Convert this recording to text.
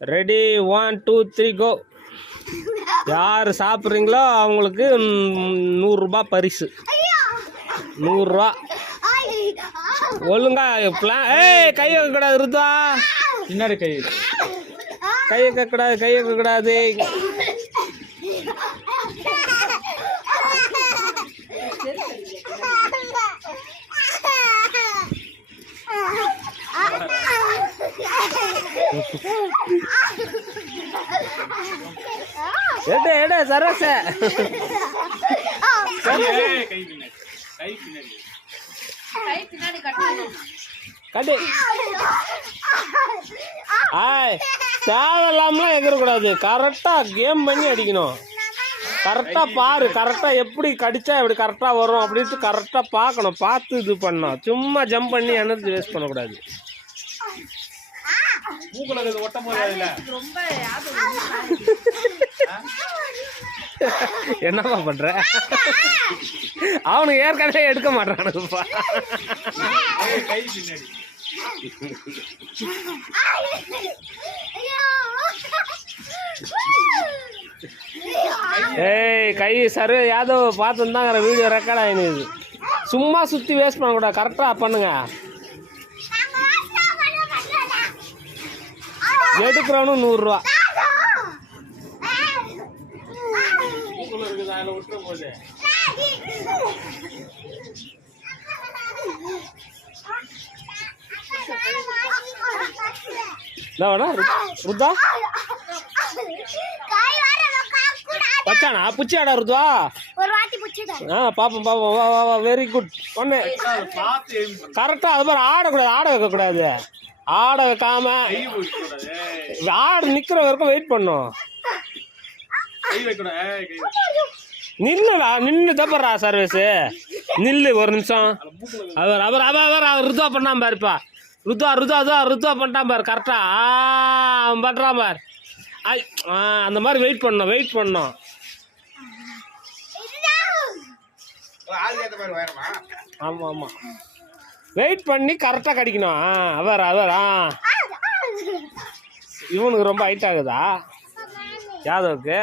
Ready 1 2 3 கோ. யார் சாப்பிட்றீங்களோ அவங்களுக்கு 100 ரூபாய் பரிசு. 100 ரூபா. ஒழுங்கா பிளான். கை வைக்கக்கூடாது ருத்வா. பின்னாடி கை வைக்கக்கூடாது, கை வைக்கக்கூடாது. எடு சரவச. கட்டு. தேவையில்லாமலாம் எகிறக்கூடாது. கரெக்டாக கேம் பண்ணி அடிக்கணும். கரெக்டாக பாரு. கரெக்டாக எப்படி கடிச்சா எப்படி கரெக்டாக வரும் அப்படின்ட்டு கரெக்டாக பார்க்கணும். பார்த்து இது பண்ணணும். சும்மா ஜம்ப் பண்ணி எனர்ஜி வேஸ்ட் பண்ணக்கூடாது. என்னப்பா பண்ற? அவனுக்கு ஏற்கனவே எடுக்க மாட்டானுப்பா. கை சர்வே யாதவ் பார்த்துருந்தாங்கிற வீடியோ ரெக்கார்ட் ஆயிடுது. சும்மா சுற்றி வேஸ்ட் பண்ணக்கூடாது. கரெக்டாக பண்ணுங்க. எடுக்கிறவனும் 100 ரூபா. ருத்வா பச்சானா புச்சியாடா ருத்வா. பாப்போம் பாப்போம். வா வா வா. Very good. ஒன்று கரெக்டாக அது மாதிரி ஆடக்கூடாது. ஆட வைக்கக்கூடாது. ஆட வைக்காம ஆடு நிக்கிற வரைக்கும் வெயிட் பண்ணும். நில்லுடா. நின்று தப்புறா சர்வீஸ். நில்லு ஒரு நிமிஷம். அவர் ருத்வா பண்ணாம பாருப்பா. ருத்வா பண்ணிட்டான் பாரு. கரெக்டா அவன் பண்ணுறான் பாரு. அந்த மாதிரி வெயிட் பண்ணணும். ஆமாம் ஆமாம். வெயிட் பண்ணி கரெக்டாக கடிக்கணும். அவர் இவனுக்கு ரொம்ப ஹைட் ஆகுதா யாதவுக்கு?